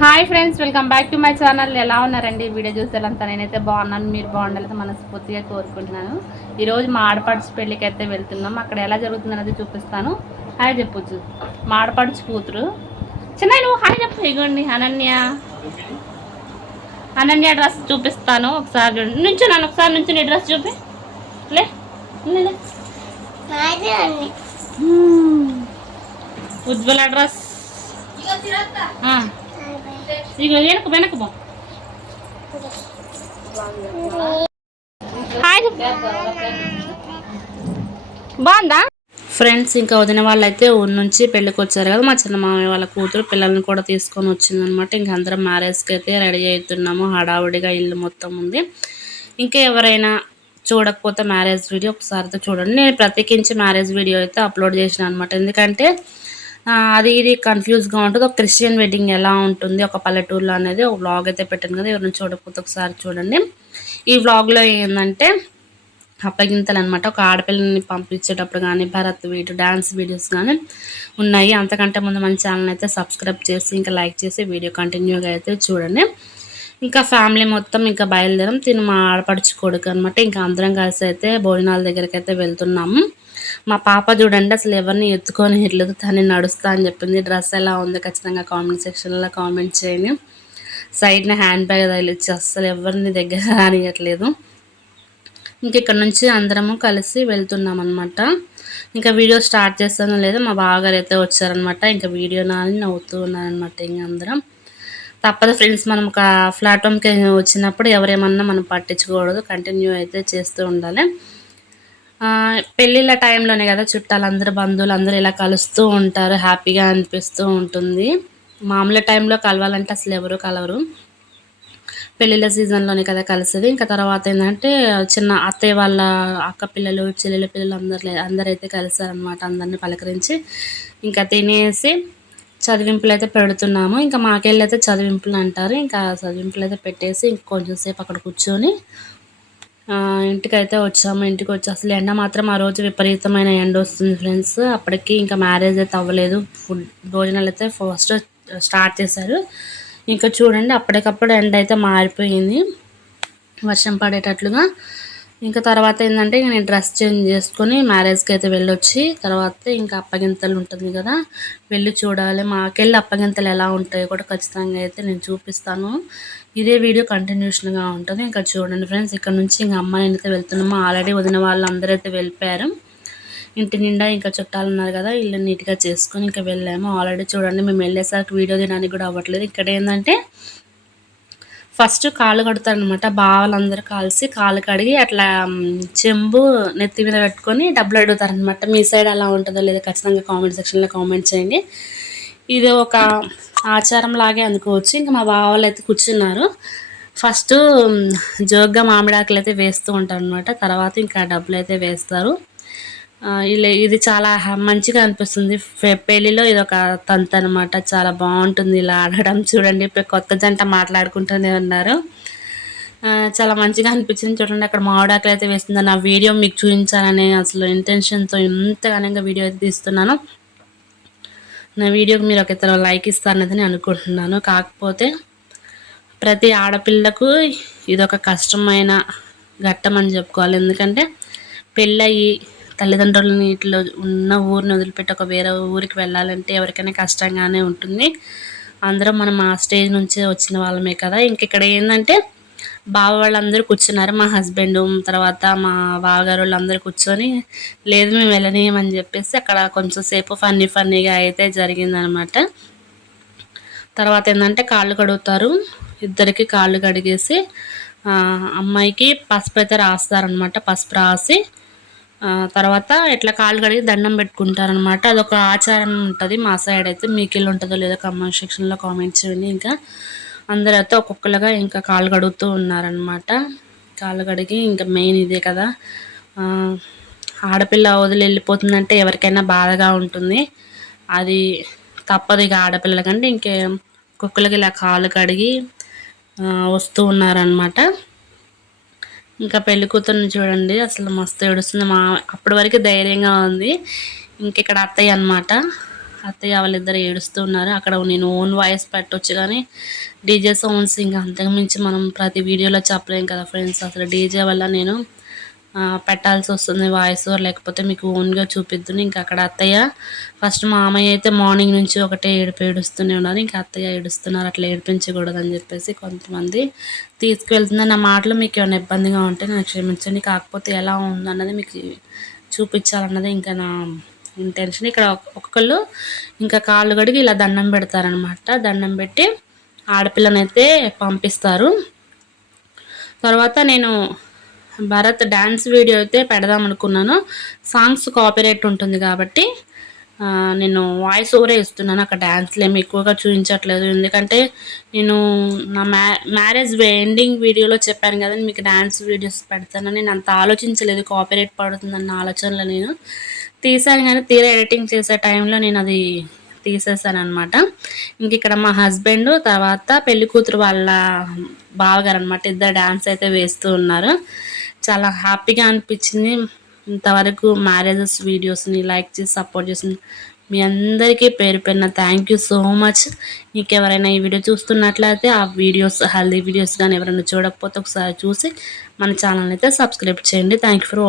Hi friends, welcome back to my channel. ఎలా ఉన్నారండి? Video చూసేలంతా నేనైతే బాగున్నాను, మీరు బాగుండాలని మనస్ఫూర్తిగా కోరుకుంటున్నాను. ఈరోజు మా ఆడపడుచు పెళ్ళికి అయితే వెళ్తున్నాం. అక్కడ ఎలా జరుగుతుందనేది చూపిస్తాను. హాయ్ చెప్పొచ్చు. మా ఆడపడుచు కూతురు చిన్న, నువ్వు హాయ్ చెప్పు. ఇగోండి అనన్య డ్రెస్ చూపిస్తాను. ఒకసారి నుంచి నన్ను ఒకసారి నుంచి నీ డ్రెస్ చూపి లే. ఉజ్వల డ్రెస్ ఇక వెనక బాగుందా ఫ్రెండ్స్? ఇంకా వదిన వాళ్ళు అయితే ఊరి నుంచి పెళ్ళికి వచ్చారు కదా, మా చిన్న మామయ్య వాళ్ళ కూతురు పిల్లల్ని కూడా తీసుకొని వచ్చిందనమాట. ఇంక అందరం మ్యారేజ్కి అయితే రెడీ అవుతున్నాము. హడావుడిగా ఇల్లు మొత్తం ఉంది. ఇంకా ఎవరైనా చూడకపోతే మ్యారేజ్ వీడియో ఒకసారితో చూడండి. నేను ప్రత్యేకించి మ్యారేజ్ వీడియో అయితే అప్లోడ్ చేసిన అనమాట. ఎందుకంటే అది ఇది కన్ఫ్యూజ్గా ఉంటుంది. ఒక క్రిస్టియన్ వెడ్డింగ్ ఎలా ఉంటుంది ఒక పల్లెటూరులో అనేది ఒక వ్లాగ్ అయితే పెట్టాను కదా, ఎవరైనా చూడకపోతే ఒకసారి చూడండి. ఈ వ్లాగ్లో ఏంటంటే అప్పగింతలు అనమాట. ఒక ఆడపిల్లని పంపించేటప్పుడు కానీ భరత్ వీడియో డ్యాన్స్ వీడియోస్ కానీ ఉన్నాయి. అంతకంటే ముందు మన ఛానల్ అయితే సబ్స్క్రైబ్ చేసి ఇంకా లైక్ చేసి వీడియో కంటిన్యూగా అయితే చూడండి. ఇంకా ఫ్యామిలీ మొత్తం ఇంకా బయలుదేరం. తిని మా ఆడపడుచు కొడుకు అనమాట. ఇంకా అందరం కలిసి అయితే భోజనాల దగ్గరికి అయితే వెళ్తున్నాము. మా పాప చూడండి అసలు ఎవరిని ఎత్తుకొని ఇట్లేదు, తను నడుస్తా అని చెప్పింది. డ్రెస్ ఎలా ఉంది ఖచ్చితంగా కామెంట్ సెక్షన్లో కామెంట్ చేయండి. సైడ్ని హ్యాండ్ బ్యాగ్ తగిలిచ్చి అస్సలు ఎవరిని దగ్గర రానియట్లేదు. ఇంక ఇక్కడ నుంచి అందరము కలిసి వెళ్తున్నాం అనమాట. ఇంకా వీడియో స్టార్ట్ చేస్తానో లేదో మా బావగారు అయితే వచ్చారనమాట. ఇంకా వీడియో నాని నవ్వుతూ ఉన్నారనమాట. ఇంక అందరం తప్పదు ఫ్రెండ్స్, మనం ఒక ప్లాట్ఫామ్కి వచ్చినప్పుడు ఎవరేమన్నా మనం పట్టించుకోకూడదు, కంటిన్యూ అయితే చేస్తూ ఉండాలి. పెళ్ళిళ్ళ టైంలోనే కదా చుట్టాలందరూ బంధువులు అందరూ ఇలా కలుస్తూ ఉంటారు, హ్యాపీగా అనిపిస్తూ ఉంటుంది. మామూలు టైంలో కలవాలంటే అసలు ఎవరు కలవరు, పెళ్ళిళ్ళ సీజన్లోనే కదా కలిసేది. ఇంకా తర్వాత ఏంటంటే చిన్న అత్తయ్య వాళ్ళ అక్క పిల్లలు చెల్లెల పిల్లలు అందరైతే కలిసారనమాట. అందరిని పలకరించి ఇంకా తినేసి చదివింపులు అయితే పెడుతున్నాము. ఇంకా మాకెళ్ళైతే చదివింపులు అంటారు. ఇంకా చదివింపులు అయితే పెట్టేసి ఇంకొంచెం సేపు అక్కడ కూర్చొని ఇంటికైతే వచ్చాము. ఇంటికి వచ్చి అసలు ఎండ మాత్రం ఆ రోజు విపరీతమైన ఎండ వస్తుంది ఫ్రెండ్స్. అప్పటికి ఇంకా మ్యారేజ్ అయితే అవ్వలేదు, భోజనాలు అయితే ఫస్ట్ స్టార్ట్ చేశారు. ఇంకా చూడండి అప్పటికప్పుడు ఎండ అయితే మారిపోయింది వర్షం పడేటట్లుగా. ఇంకా తర్వాత ఏంటంటే నేను డ్రెస్ చేంజ్ చేసుకొని మ్యారేజ్కి అయితే వెళ్ళొచ్చి తర్వాత ఇంకా అప్పగింతలు ఉంటుంది కదా, వెళ్ళి చూడాలి. మాకెళ్ళి అప్పగింతలు ఎలా ఉంటాయో కూడా ఖచ్చితంగా అయితే నేను చూపిస్తాను. ఇదే వీడియో కంటిన్యూషన్గా ఉంటుంది. ఇంకా చూడండి ఫ్రెండ్స్, ఇక్కడ నుంచి ఇంకా అమ్మ నేనైతే వెళ్తున్నాము. ఆల్రెడీ వదిన వాళ్ళు అందరూ అయితే వెళ్ళిపోయారు. ఇంటి నిండా ఇంకా చుట్టాలు ఉన్నారు కదా, ఇల్లు నీట్గా చేసుకొని ఇంకా వెళ్ళాము. ఆల్రెడీ చూడండి మేము వెళ్ళేసరికి వీడియో తీయడానికి కూడా అవ్వట్లేదు. ఇక్కడ ఏంటంటే ఫస్ట్ కాళ్ళు కడుతారనమాట. బావలందరూ కలిసి కాళ్ళు కడిగి అట్లా చెంబు నెత్తి మీద పెట్టుకొని డబ్బులు అడుగుతారనమాట. మీ సైడ్ అలా ఉంటుందో లేదో ఖచ్చితంగా కామెంట్ సెక్షన్లో కామెంట్ చేయండి. ఇది ఒక ఆచారం లాగే అనుకోవచ్చు. ఇంకా మా బావలు అయితే కూర్చున్నారు. ఫస్ట్ జోగ్గా మామిడాకులు అయితే వేస్తూ ఉంటారు అనమాట. తర్వాత ఇంకా డబ్బులు అయితే వేస్తారు. ఇది చాలా మంచిగా అనిపిస్తుంది. పెళ్ళిలో ఇది ఒక తంతు అనమాట. చాలా బాగుంటుంది ఇలా ఆడడం. చూడండి ఇప్పుడు కొత్త జంట మాట్లాడుకుంటూనే ఉన్నారు. చాలా మంచిగా అనిపించింది. చూడండి అక్కడ మామిడాకులు అయితే వేస్తుంది. నా వీడియో మీకు చూపించాలని అసలు ఇంటెన్షన్తో ఇంతగానంగా వీడియో అయితే తీస్తున్నాను. నా వీడియోకి మీరు ఒక ఇతర లైక్ ఇస్తారనేది అనుకుంటున్నాను. కాకపోతే ప్రతి ఆడపిల్లకు ఇదొక కష్టమైన ఘట్టం అని చెప్పుకోవాలి. ఎందుకంటే పెళ్ళయి తల్లిదండ్రులని ఇట్లా ఉన్న ఊరిని వదిలిపెట్టి ఒక వేరే ఊరికి వెళ్ళాలంటే ఎవరికైనా కష్టంగానే ఉంటుంది. అందరం మనం ఆ స్టేజ్ నుంచే వచ్చిన వాళ్ళమే కదా. ఇక్కడ ఏంటంటే బావ వాళ్ళందరూ కూర్చున్నారు. మా హస్బెండ్ తర్వాత మా బావగారు వాళ్ళందరూ కూర్చొని లేదు మేము వెళ్ళనీయమని చెప్పేసి అక్కడ కొంచెం సేపు ఫన్నీగా అయితే జరిగిందనమాట. తర్వాత ఏంటంటే కాళ్ళు కడుగుతారు. ఇద్దరికి కాళ్ళు కడిగేసి అమ్మాయికి పసుపు అయితే రాస్తారనమాట. పసుపు రాసి తర్వాత ఇట్లా కాళ్ళు కడిగి దండం పెట్టుకుంటారనమాట. అదొక ఆచారం ఉంటుంది మా సైడ్ అయితే. మీకు ఇల్లు ఉంటుందో లేదో కామెంట్ సెక్షన్లో కామెంట్ చేయండి. ఇంకా అందరూ అయితే ఒక్కొక్కరుగా ఇంకా కాళ్ళు కడుగుతూ ఉన్నారనమాట. కాళ్ళు కడిగి ఇంకా మెయిన్ ఇదే కదా, ఆడపిల్ల వదిలి వెళ్ళిపోతుందంటే ఎవరికైనా బాధగా ఉంటుంది. అది తప్పదు ఇక ఆడపిల్లల కంటే. ఒక్కొక్కరికి ఇలా కాళ్ళు కడిగి వస్తూ ఉన్నారనమాట. ఇంకా పెళ్లి కూతురుని చూడండి అసలు మస్తు ఏడుస్తుంది. అప్పటి వరకు ధైర్యంగా ఉంది. ఇక్కడ అత్తయ్య అనమాట. అత్తయ్య వాళ్ళిద్దరు ఏడుస్తూ ఉన్నారు. అక్కడ నేను ఓన్ వాయిస్ పెట్టొచ్చు కానీ డీజే సౌండ్స్ ఇంకా అంతకుమించి మనం ప్రతి వీడియోలో చెప్పలేం కదా ఫ్రెండ్స్. అసలు డీజే వల్ల నేను పెట్టాల్సి వస్తుంది వాయిస్, లేకపోతే మీకు ఓన్గా చూపిద్దును. ఇంకా అక్కడ అత్తయ్య ఫస్ట్ మామయ్య అయితే మార్నింగ్ నుంచి ఒకటే ఏడుస్తూనే ఉన్నారు. ఇంకా అత్తయ్య ఏడుస్తున్నారు, అట్లా ఏడిపించకూడదని చెప్పేసి కొంతమంది తీసుకువెళ్తుంది. నా మాటలు మీకు ఏమైనా ఇబ్బందిగా ఉంటే నాకు క్షమించండి. కాకపోతే ఎలా ఉందన్నది మీకు చూపించాలన్నది ఇంకా నా ఇంటెన్షన్. ఇక్కడ ఒక్కొక్కళ్ళు ఇంకా కాళ్ళు కడిగి ఇలా దండం పెడతారనమాట. దండం పెట్టి ఆడపిల్లనైతే పంపిస్తారు. తర్వాత నేను భరత్ డ్యాన్స్ వీడియో అయితే పెడదాం అనుకున్నాను. సాంగ్స్ కాపీరైట్ ఉంటుంది కాబట్టి నేను వాయిస్ ఓవరే ఇస్తున్నాను. అక్కడ డ్యాన్స్లు ఏమి ఎక్కువగా చూపించట్లేదు. ఎందుకంటే నేను నా మ్యారేజ్ ఎండింగ్ వీడియోలో చెప్పాను కదండి మీకు డ్యాన్స్ వీడియోస్ పెడతానని. నేను అంత ఆలోచించలేదు కాపీరైట్ పడుతుందన్న ఆలోచనలో నేను తీసాను. కానీ తీరా ఎడిటింగ్ చేసే టైంలో నేను అది తీసేసాను అనమాట. ఇంక ఇక్కడ మా హస్బెండ్ తర్వాత పెళ్లి కూతురు వాళ్ళ బావగారు అనమాట, ఇద్దరు డ్యాన్స్ అయితే వేస్తూ ఉన్నారు. చాలా హ్యాపీగా అనిపించింది. ఇంతవరకు మ్యారేజెస్ వీడియోస్ని లైక్ చేసి సపోర్ట్ చేసిన మీ అందరికీ పేరు పేరున థ్యాంక్ యూ సో మచ్. మీకు ఎవరైనా ఈ వీడియో చూస్తున్నట్లయితే ఆ వీడియోస్ హెల్దీ వీడియోస్ కానీ ఎవరైనా చూడకపోతే ఒకసారి చూసి మన ఛానల్ అయితే సబ్స్క్రైబ్ చేయండి. Thank you for